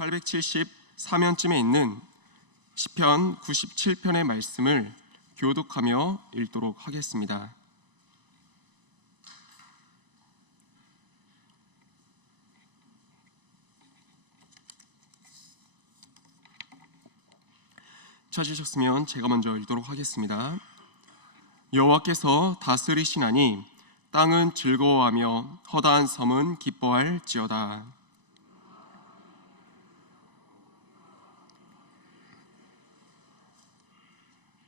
874면쯤에 있는 시편 97편의 말씀을 교독하며 읽도록 하겠습니다. 찾으셨으면 제가 먼저 읽도록 하겠습니다. 여호와께서 다스리시나니 땅은 즐거워하며 허다한 섬은 기뻐할지어다.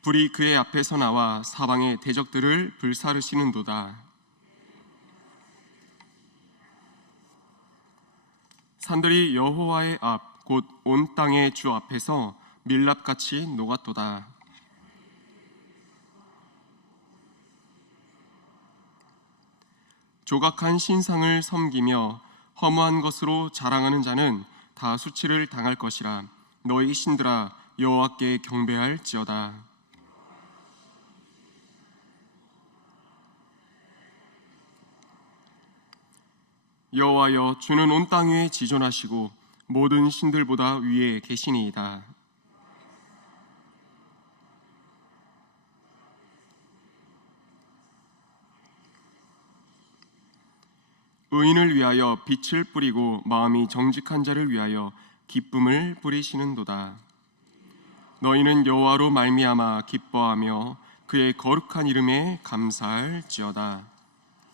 불이 그의 앞에서 나와 사방의 대적들을 불사르시는도다. 산들이 여호와의 앞 곧 온 땅의 주 앞에서 밀랍같이 녹았도다. 조각한 신상을 섬기며 허무한 것으로 자랑하는 자는 다 수치를 당할 것이라. 너희 신들아 여호와께 경배할지어다. 여호와여, 주는 온 땅 위에 지존하시고 모든 신들보다 위에 계시니이다. 의인을 위하여 빛을 뿌리고 마음이 정직한 자를 위하여 기쁨을 뿌리시는도다. 너희는 여호와로 말미암아 기뻐하며 그의 거룩한 이름에 감사할지어다.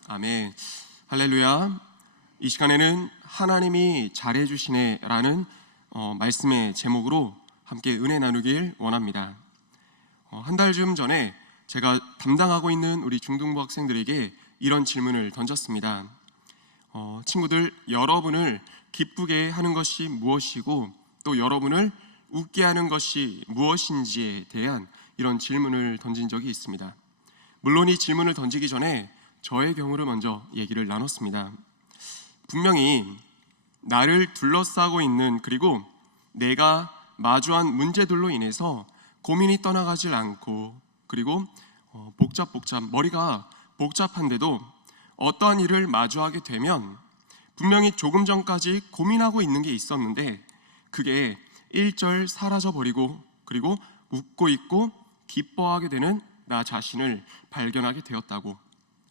아멘. 할렐루야. 이 시간에는 하나님이 잘해주시네라는 말씀의 제목으로 함께 은혜 나누길 원합니다. 한 달쯤 전에 제가 담당하고 있는 우리 중등부 학생들에게 이런 질문을 던졌습니다. 친구들, 여러분을 기쁘게 하는 것이 무엇이고 또 여러분을 웃게 하는 것이 무엇인지에 대한 이런 질문을 던진 적이 있습니다. 물론 이 질문을 던지기 전에 저의 경우를 먼저 얘기를 나눴습니다. 분명히 나를 둘러싸고 있는, 그리고 내가 마주한 문제들로 인해서 고민이 떠나가질 않고, 그리고 머리가 복잡한데도 어떠한 일을 마주하게 되면 분명히 조금 전까지 고민하고 있는 게 있었는데 그게 일절 사라져버리고, 그리고 웃고 있고 기뻐하게 되는 나 자신을 발견하게 되었다고.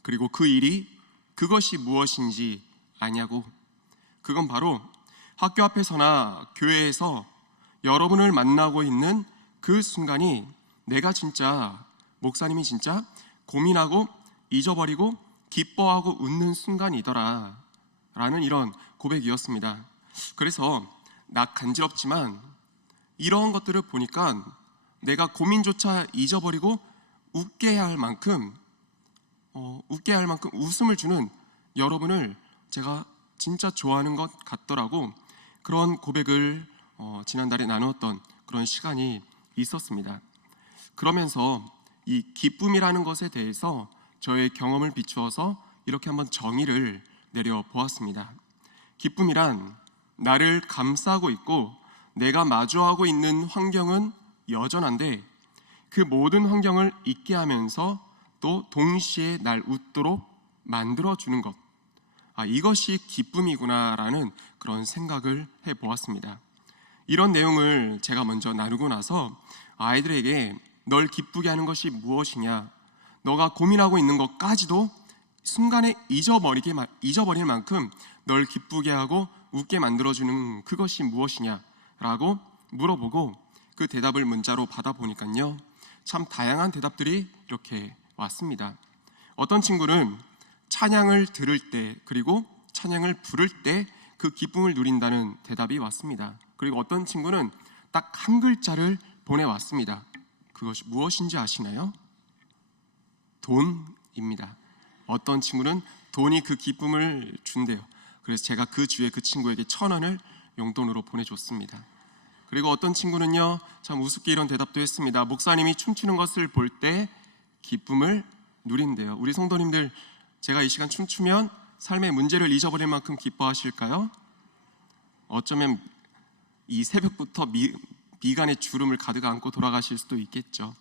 그리고 그 일이 그것이 무엇인지 아냐고. 그건 바로 학교 앞에서나 교회에서 여러분을 만나고 있는 그 순간이 내가 진짜, 목사님이 진짜 고민하고 잊어버리고 기뻐하고 웃는 순간이더라 라는 이런 고백이었습니다. 그래서 나 간지럽지만 이런 것들을 보니까 내가 고민조차 잊어버리고 웃게 할 만큼 웃음을 주는 여러분을 제가 진짜 좋아하는 것 같더라고. 그런 고백을 지난달에 나누었던 그런 시간이 있었습니다. 그러면서 이 기쁨이라는 것에 대해서 저의 경험을 비추어서 이렇게 한번 정의를 내려보았습니다. 기쁨이란 나를 감싸고 있고 내가 마주하고 있는 환경은 여전한데 그 모든 환경을 잊게 하면서 또 동시에 날 웃도록 만들어주는 것, 이것이 기쁨이구나라는 그런 생각을 해보았습니다. 이런 내용을 제가 먼저 나누고 나서 아이들에게 널 기쁘게 하는 것이 무엇이냐, 너가 고민하고 있는 것까지도 순간에 잊어버릴 만큼 널 기쁘게 하고 웃게 만들어주는 그것이 무엇이냐라고 물어보고 그 대답을 문자로 받아보니까요, 참 다양한 대답들이 이렇게 왔습니다. 어떤 친구는 찬양을 들을 때, 그리고 찬양을 부를 때 그 기쁨을 누린다는 대답이 왔습니다. 그리고 어떤 친구는 딱 한 글자를 보내왔습니다. 그것이 무엇인지 아시나요? 돈입니다. 어떤 친구는 돈이 그 기쁨을 준대요. 그래서 제가 그 주에 그 친구에게 1,000원을 용돈으로 보내줬습니다. 그리고 어떤 친구는요, 참 우습게 이런 대답도 했습니다. 목사님이 춤추는 것을 볼 때 기쁨을 누린대요. 우리 성도님들, 제가 이 시간 춤추면 삶의 문제를 잊어버릴 만큼 기뻐하실까요? 어쩌면 이 새벽부터 미간에 주름을 가득 안고 돌아가실 수도 있겠죠.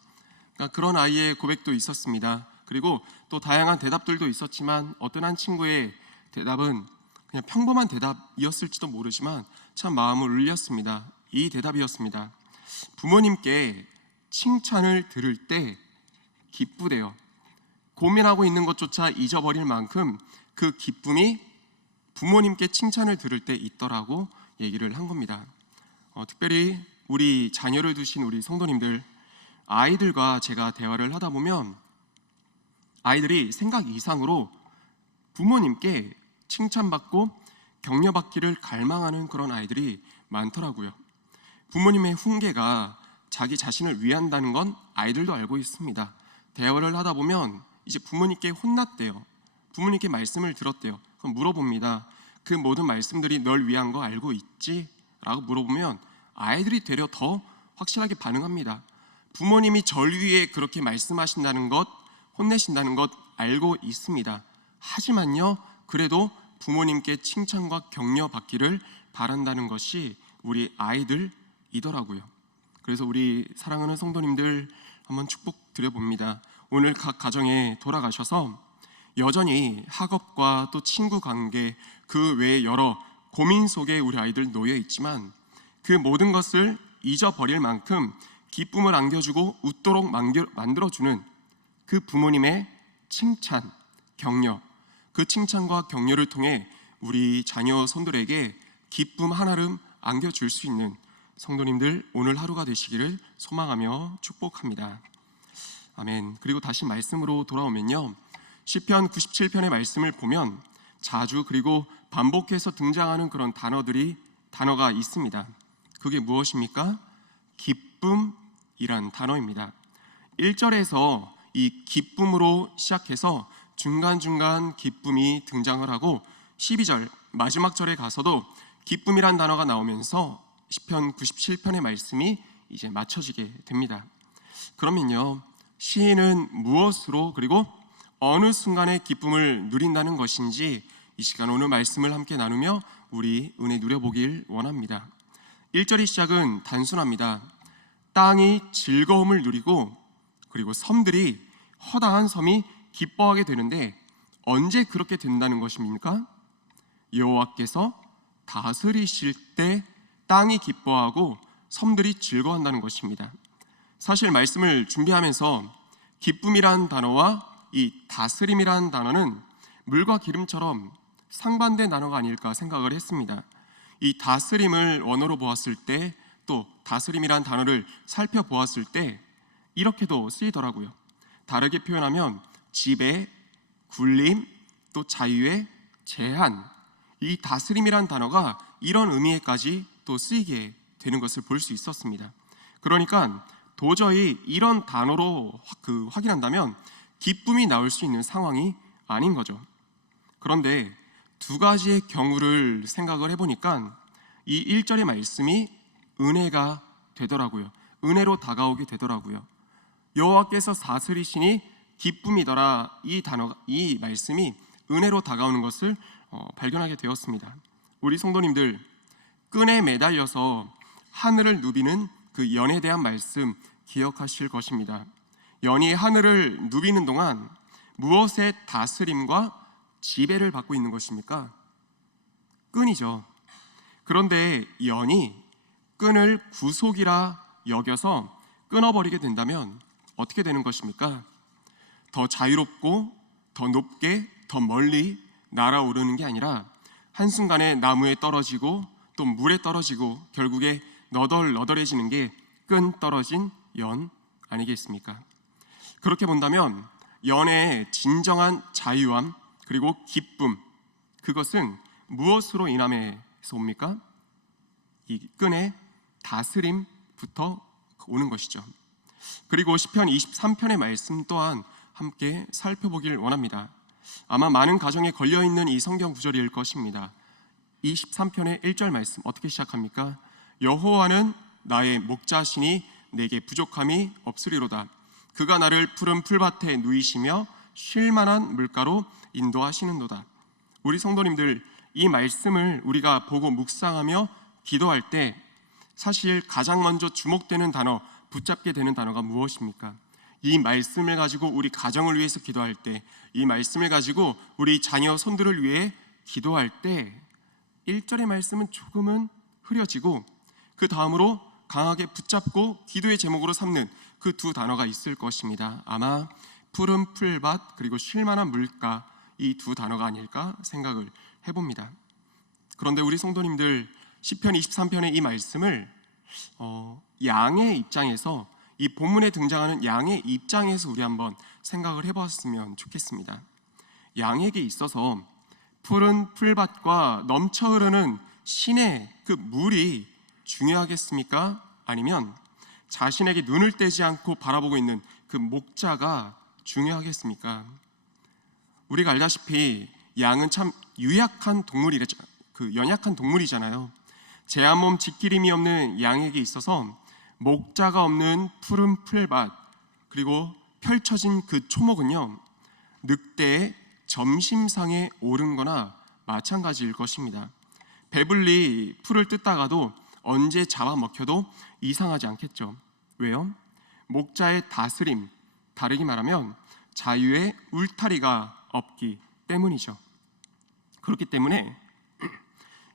그러니까 그런 아이의 고백도 있었습니다. 그리고 또 다양한 대답들도 있었지만 어떤 한 친구의 대답은 그냥 평범한 대답이었을지도 모르지만 참 마음을 울렸습니다. 이 대답이었습니다. 부모님께 칭찬을 들을 때 기쁘대요. 고민하고 있는 것조차 잊어버릴 만큼 그 기쁨이 부모님께 칭찬을 들을 때 있더라고 얘기를 한 겁니다. 특별히 우리 자녀를 두신 우리 성도님들, 아이들과 제가 대화를 하다 보면 아이들이 생각 이상으로 부모님께 칭찬받고 격려받기를 갈망하는 그런 아이들이 많더라고요. 부모님의 훈계가 자기 자신을 위한다는 건 아이들도 알고 있습니다. 대화를 하다 보면 이제 부모님께 혼났대요. 부모님께 말씀을 들었대요. 그럼 물어봅니다. 그 모든 말씀들이 널 위한 거 알고 있지? 라고 물어보면 아이들이 되려 더 확실하게 반응합니다. 부모님이 절 위해 그렇게 말씀하신다는 것, 혼내신다는 것 알고 있습니다. 하지만요, 그래도 부모님께 칭찬과 격려 받기를 바란다는 것이 우리 아이들이더라고요. 그래서 우리 사랑하는 성도님들 한번 축복 드려봅니다. 오늘 각 가정에 돌아가셔서 여전히 학업과 또 친구 관계, 그 외에 여러 고민 속에 우리 아이들 놓여 있지만 그 모든 것을 잊어버릴 만큼 기쁨을 안겨주고 웃도록 만들어주는 그 부모님의 칭찬, 격려, 그 칭찬과 격려를 통해 우리 자녀 손들에게 기쁨 한아름 안겨줄 수 있는 성도님들 오늘 하루가 되시기를 소망하며 축복합니다. 아멘. 그리고 다시 말씀으로 돌아오면요, 시편 97편의 말씀을 보면 자주 그리고 반복해서 등장하는 그런 단어가 있습니다. 그게 무엇입니까? 기쁨이란 단어입니다. 1절에서 이 기쁨으로 시작해서 중간중간 기쁨이 등장을 하고 12절 마지막 절에 가서도 기쁨이란 단어가 나오면서 시편 97편의 말씀이 이제 맞춰지게 됩니다. 그러면요, 시인은 무엇으로 그리고 어느 순간에 기쁨을 누린다는 것인지 이 시간 오늘 말씀을 함께 나누며 우리 은혜 누려보길 원합니다. 1절의 시작은 단순합니다. 땅이 즐거움을 누리고 그리고 섬들이 허다한 섬이 기뻐하게 되는데 언제 그렇게 된다는 것입니까? 여호와께서 다스리실 때 땅이 기뻐하고 섬들이 즐거워한다는 것입니다. 사실 말씀을 준비하면서 기쁨이란 단어와 이 다스림이란 단어는 물과 기름처럼 상반된 단어가 아닐까 생각을 했습니다. 이 다스림을 원어로 보았을 때 또 다스림이란 단어를 살펴보았을 때 이렇게도 쓰이더라고요. 다르게 표현하면 지배, 굴림, 또 자유의 제한, 이 다스림이란 단어가 이런 의미에까지 또 쓰이게 되는 것을 볼 수 있었습니다. 그러니까 도저히 이런 단어로 확인한다면 기쁨이 나올 수 있는 상황이 아닌 거죠. 그런데 두 가지의 경우를 생각을 해보니까 이 1절의 말씀이 은혜가 되더라고요. 은혜로 다가오게 되더라고요. 여호와께서 다스리시니 기쁨이더라, 이 말씀이 은혜로 다가오는 것을 발견하게 되었습니다. 우리 성도님들, 끈에 매달려서 하늘을 누비는 그 연에 대한 말씀 기억하실 것입니다. 연이 하늘을 누비는 동안 무엇의 다스림과 지배를 받고 있는 것입니까? 끈이죠. 그런데 연이 끈을 구속이라 여겨서 끊어버리게 된다면 어떻게 되는 것입니까? 더 자유롭고 더 높게 더 멀리 날아오르는 게 아니라 한순간에 나무에 떨어지고 또 물에 떨어지고 결국에 너덜너덜해지는 게 끈 떨어진 연 아니겠습니까? 그렇게 본다면 연의 진정한 자유함 그리고 기쁨, 그것은 무엇으로 인함에서 옵니까? 이 끈의 다스림부터 오는 것이죠. 그리고 시편 23편의 말씀 또한 함께 살펴보길 원합니다. 아마 많은 가정에 걸려있는 이 성경 구절일 것입니다. 23편의 1절 말씀 어떻게 시작합니까? 여호와는 나의 목자시니 내게 부족함이 없으리로다. 그가 나를 푸른 풀밭에 누이시며 쉴만한 물가로 인도하시는도다. 우리 성도님들, 이 말씀을 우리가 보고 묵상하며 기도할 때 사실 가장 먼저 주목되는 단어, 붙잡게 되는 단어가 무엇입니까? 이 말씀을 가지고 우리 가정을 위해서 기도할 때, 이 말씀을 가지고 우리 자녀 손들을 위해 기도할 때 1절의 말씀은 조금은 흐려지고 그 다음으로 강하게 붙잡고 기도의 제목으로 삼는 그 두 단어가 있을 것입니다. 아마 푸른 풀밭 그리고 쉴만한 물가, 이 두 단어가 아닐까 생각을 해봅니다. 그런데 우리 성도님들, 시편 23편의 이 말씀을 양의 입장에서, 이 본문에 등장하는 양의 입장에서 우리 한번 생각을 해봤으면 좋겠습니다. 양에게 있어서 푸른 풀밭과 넘쳐 흐르는 신의 그 물이 중요하겠습니까? 아니면 자신에게 눈을 떼지 않고 바라보고 있는 그 목자가 중요하겠습니까? 우리가 알다시피 양은 참 연약한 동물이잖아요. 제 한 몸 지키림이 없는 양에게 있어서 목자가 없는 푸른 풀밭 그리고 펼쳐진 그 초목은요, 늑대의 점심상에 오른 거나 마찬가지일 것입니다. 배불리 풀을 뜯다가도 언제 잡아먹혀도 이상하지 않겠죠. 왜요? 목자의 다스림, 다르게 말하면 자유의 울타리가 없기 때문이죠. 그렇기 때문에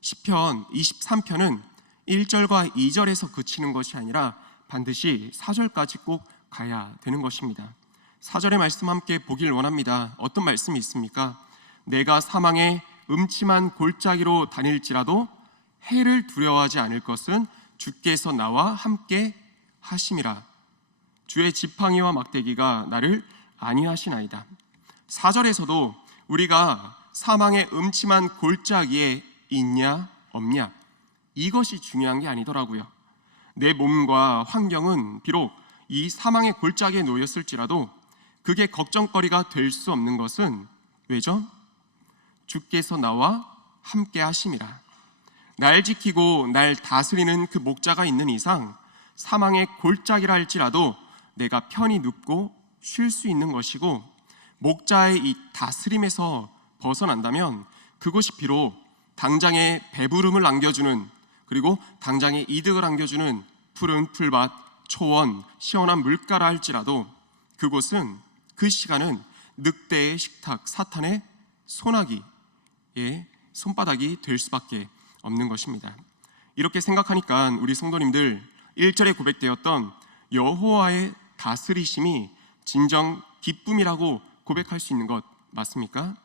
시편 23편은 1절과 2절에서 그치는 것이 아니라 반드시 4절까지 꼭 가야 되는 것입니다. 4절의 말씀 함께 보길 원합니다. 어떤 말씀이 있습니까? 내가 사망의 음침한 골짜기로 다닐지라도 해를 두려워하지 않을 것은 주께서 나와 함께 하심이라. 주의 지팡이와 막대기가 나를 안위하시나이다. 4절에서도 우리가 사망의 음침한 골짜기에 있냐 없냐, 이것이 중요한 게 아니더라고요. 내 몸과 환경은 비록 이 사망의 골짜기에 놓였을지라도 그게 걱정거리가 될 수 없는 것은 왜죠? 주께서 나와 함께 하심이라. 날 지키고 날 다스리는 그 목자가 있는 이상 사망의 골짜기라 할지라도 내가 편히 눕고 쉴 수 있는 것이고, 목자의 이 다스림에서 벗어난다면 그것이 비록 당장의 배부름을 안겨주는, 그리고 당장의 이득을 안겨주는 푸른 풀밭, 초원, 시원한 물가라 할지라도 그곳은, 그 시간은 늑대의 식탁, 사탄의 소나기의 손바닥이 될 수밖에 없는 것입니다. 이렇게 생각하니까 우리 성도님들, 1절에 고백되었던 여호와의 다스리심이 진정 기쁨이라고 고백할 수 있는 것 맞습니까?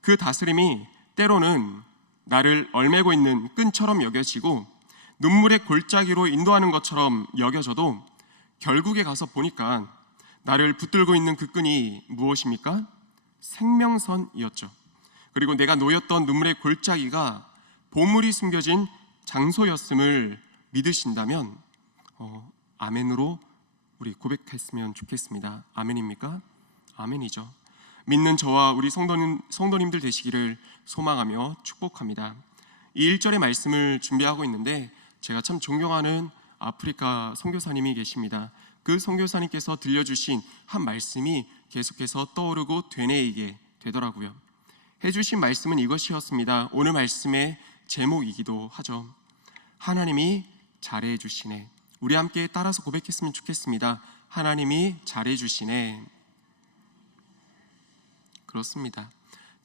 그 다스림이 때로는 나를 얼매고 있는 끈처럼 여겨지고 눈물의 골짜기로 인도하는 것처럼 여겨져도 결국에 가서 보니까 나를 붙들고 있는 그 끈이 무엇입니까? 생명선이었죠. 그리고 내가 놓였던 눈물의 골짜기가 보물이 숨겨진 장소였음을 믿으신다면 아멘으로 우리 고백했으면 좋겠습니다. 아멘입니까? 아멘이죠. 믿는 저와 우리 성도님들 되시기를 소망하며 축복합니다. 이 1절의 말씀을 준비하고 있는데 제가 참 존경하는 아프리카 선교사님이 계십니다. 그 선교사님께서 들려주신 한 말씀이 계속해서 떠오르고 되뇌이게 되더라고요. 해주신 말씀은 이것이었습니다. 오늘 말씀의 제목이기도 하죠. 하나님이 잘해주시네. 우리 함께 따라서 고백했으면 좋겠습니다. 하나님이 잘해주시네. 그렇습니다.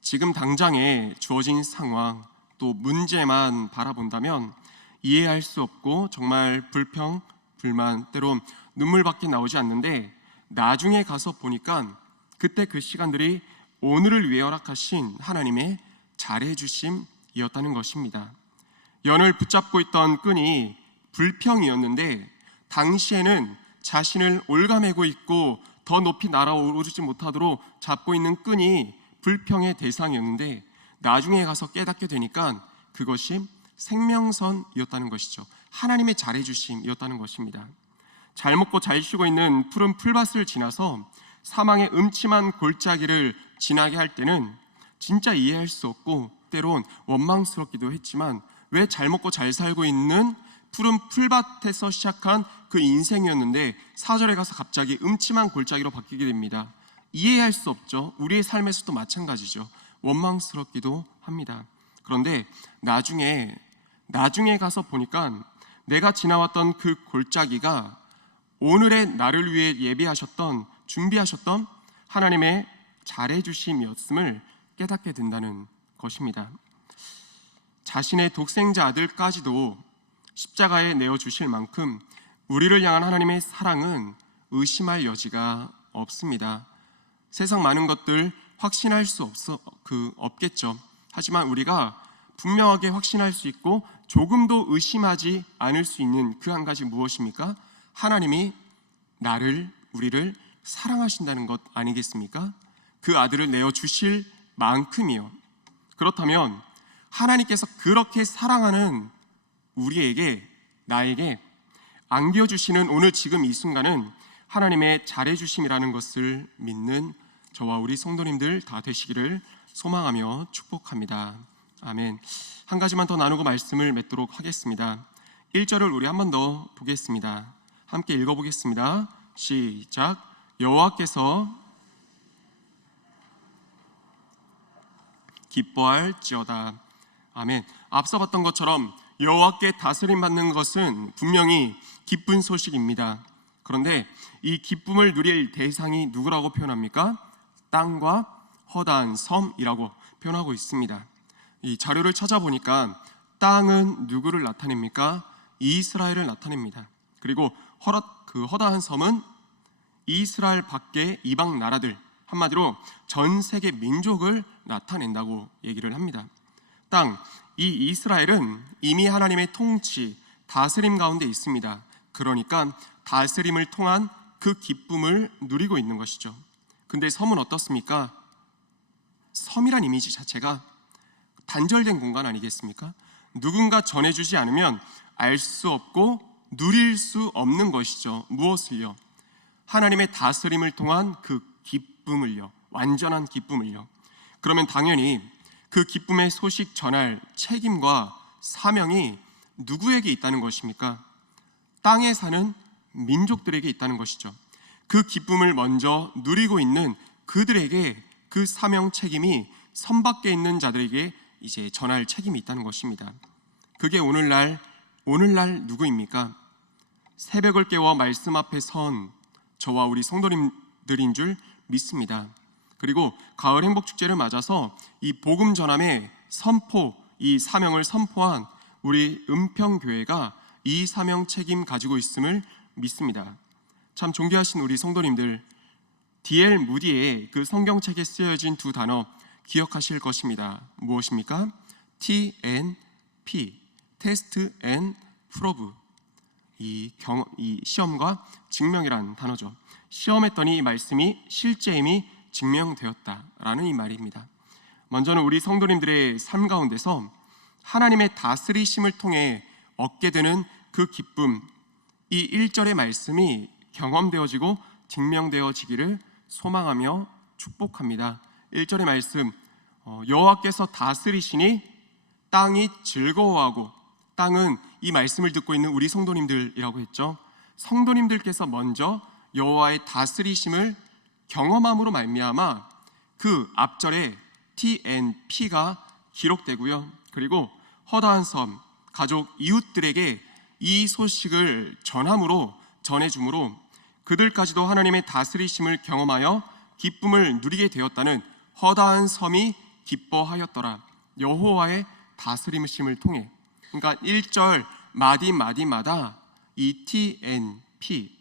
지금 당장에 주어진 상황, 또 문제만 바라본다면 이해할 수 없고 정말 불평, 불만, 때론 눈물밖에 나오지 않는데, 나중에 가서 보니까 그때 그 시간들이 오늘을 위해 허락하신 하나님의 잘해주심이었다는 것입니다. 연을 붙잡고 있던 끈이 불평이었는데 당시에는 자신을 올가매고 있고 더 높이 날아오르지 못하도록 잡고 있는 끈이 불평의 대상이었는데, 나중에 가서 깨닫게 되니까 그것이 생명선이었다는 것이죠. 하나님의 잘해주심이었다는 것입니다. 잘 먹고 잘 쉬고 있는 푸른 풀밭을 지나서 사망의 음침한 골짜기를 지나게 할 때는 진짜 이해할 수 없고 때론 원망스럽기도 했지만, 왜 잘 먹고 잘 살고 있는 푸른 풀밭에서 시작한 그 인생이었는데 4절에 가서 갑자기 음침한 골짜기로 바뀌게 됩니다. 이해할 수 없죠. 우리의 삶에서도 마찬가지죠. 원망스럽기도 합니다. 그런데 나중에 가서 보니까 내가 지나왔던 그 골짜기가 오늘의 나를 위해 예비하셨던, 준비하셨던 하나님의 잘해주심이었음을 깨닫게 된다는 것입니다. 자신의 독생자 아들까지도 십자가에 내어주실 만큼 우리를 향한 하나님의 사랑은 의심할 여지가 없습니다. 세상 많은 것들 확신할 수 없겠죠. 하지만 우리가 분명하게 확신할 수 있고 조금도 의심하지 않을 수 있는 그 한 가지 무엇입니까? 하나님이 우리를 사랑하신다는 것 아니겠습니까? 그 아들을 내어주실 만큼이요. 그렇다면 하나님께서 그렇게 사랑하는 나에게 안겨주시는 오늘 지금 이 순간은 하나님의 잘해주심이라는 것을 믿는 저와 우리 성도님들 다 되시기를 소망하며 축복합니다. 아멘. 한 가지만 더 나누고 말씀을 맺도록 하겠습니다. 1절을 우리 한 번 더 보겠습니다. 함께 읽어보겠습니다. 시작. 여호와께서 기뻐할지어다. 아멘. 앞서 봤던 것처럼 여호와께 다스림 받는 것은 분명히 기쁜 소식입니다. 그런데 이 기쁨을 누릴 대상이 누구라고 표현합니까? 땅과 허다한 섬이라고 표현하고 있습니다. 이 자료를 찾아보니까 땅은 누구를 나타냅니까? 이스라엘을 나타냅니다. 그리고 그 허다한 섬은 이스라엘 밖의 이방 나라들, 한마디로 전 세계 민족을 나타낸다고 얘기를 합니다. 이 이스라엘은 이미 하나님의 통치, 다스림 가운데 있습니다. 그러니까 다스림을 통한 그 기쁨을 누리고 있는 것이죠. 근데 섬은 어떻습니까? 섬이란 이미지 자체가 단절된 공간 아니겠습니까? 누군가 전해주지 않으면 알 수 없고 누릴 수 없는 것이죠. 무엇을요? 하나님의 다스림을 통한 그 기쁨을요. 완전한 기쁨을요. 그러면 당연히 그 기쁨의 소식 전할 책임과 사명이 누구에게 있다는 것입니까? 땅에 사는 민족들에게 있다는 것이죠. 그 기쁨을 먼저 누리고 있는 그들에게 그 사명 책임이 섬 밖에 있는 자들에게 이제 전할 책임이 있다는 것입니다. 그게 오늘날 누구입니까? 새벽을 깨워 말씀 앞에 선 저와 우리 성도님들인 줄 믿습니다. 그리고 가을 행복축제를 맞아서 이 복음 전함의 이 사명을 선포한 우리 은평교회가 이 사명 책임 가지고 있음을 믿습니다. 참 존귀하신 우리 성도님들, D.L. 무디의 그 성경책에 쓰여진 두 단어 기억하실 것입니다. 무엇입니까? T&P, 테스트 앤 프로브. 이 시험과 증명이라는 단어죠. 시험했더니 이 말씀이 실제임이 증명되었다라는 이 말입니다. 먼저는 우리 성도님들의 삶 가운데서 하나님의 다스리심을 통해 얻게 되는 그 기쁨, 이 1절의 말씀이 경험되어지고 증명되어지기를 소망하며 축복합니다. 1절의 말씀, 여호와께서 다스리시니 땅이 즐거워하고, 땅은 이 말씀을 듣고 있는 우리 성도님들이라고 했죠. 성도님들께서 먼저 여호와의 다스리심을 경험함으로 말미암아 그 앞절에 T&P가 기록되고요. 그리고 허다한 섬, 가족, 이웃들에게 이 소식을 전해줌으로 그들까지도 하나님의 다스리심을 경험하여 기쁨을 누리게 되었다는 허다한 섬이 기뻐하였더라. 여호와의 다스림심을 통해. 그러니까 1절 마디마다 이 T&P,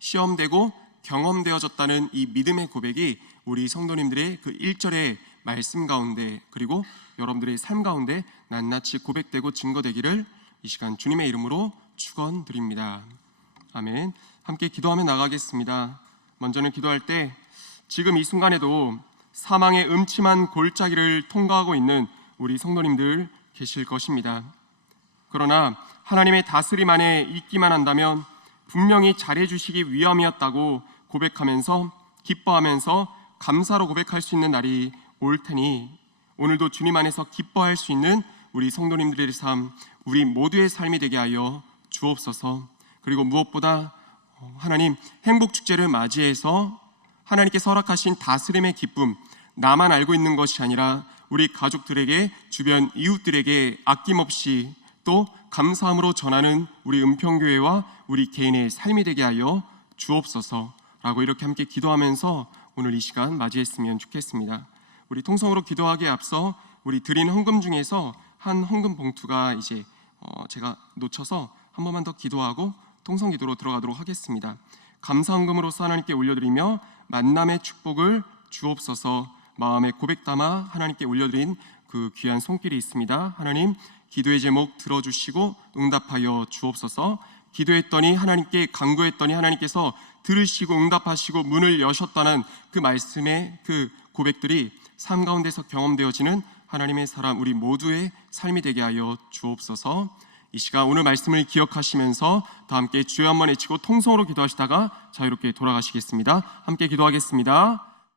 시험되고 경험되어졌다는 이 믿음의 고백이 우리 성도님들의 그 1절의 말씀 가운데, 그리고 여러분들의 삶 가운데 낱낱이 고백되고 증거되기를 이 시간 주님의 이름으로 축원드립니다. 아멘. 함께 기도하며 나가겠습니다. 먼저는 기도할 때 지금 이 순간에도 사망의 음침한 골짜기를 통과하고 있는 우리 성도님들 계실 것입니다. 그러나 하나님의 다스림 안에 있기만 한다면 분명히 잘해주시기 위함이었다고 고백하면서, 기뻐하면서 감사로 고백할 수 있는 날이 올 테니 오늘도 주님 안에서 기뻐할 수 있는 우리 성도님들의 삶, 우리 모두의 삶이 되게 하여 주옵소서. 그리고 무엇보다 하나님, 행복축제를 맞이해서 하나님께서 허락하신 다스림의 기쁨, 나만 알고 있는 것이 아니라 우리 가족들에게, 주변 이웃들에게 아낌없이 또 감사함으로 전하는 우리 은평교회와 우리 개인의 삶이 되게 하여 주옵소서라고 이렇게 함께 기도하면서 오늘 이 시간 맞이했으면 좋겠습니다. 우리 통성으로 기도하기에 앞서 우리 드린 헌금 중에서 한 헌금 봉투가 이제 제가 놓쳐서 한 번만 더 기도하고 통성 기도로 들어가도록 하겠습니다. 감사 헌금으로서 하나님께 올려드리며 만남의 축복을 주옵소서. 마음의 고백 담아 하나님께 올려드린 그 귀한 손길이 있습니다. 하나님, 기도의 제목 들어주시고 응답하여 주옵소서. 기도했더니 하나님께 간구했더니 하나님께서 들으시고 응답하시고 문을 여셨다는 그 말씀의 그 고백들이 삶 가운데서 경험되어지는 하나님의 사람 우리 모두의 삶이 되게 하여 주옵소서. 이 시간 오늘 말씀을 기억하시면서 다 함께 주여 한번 외치고 통성으로 기도하시다가 자유롭게 돌아가시겠습니다. 함께 기도하겠습니다.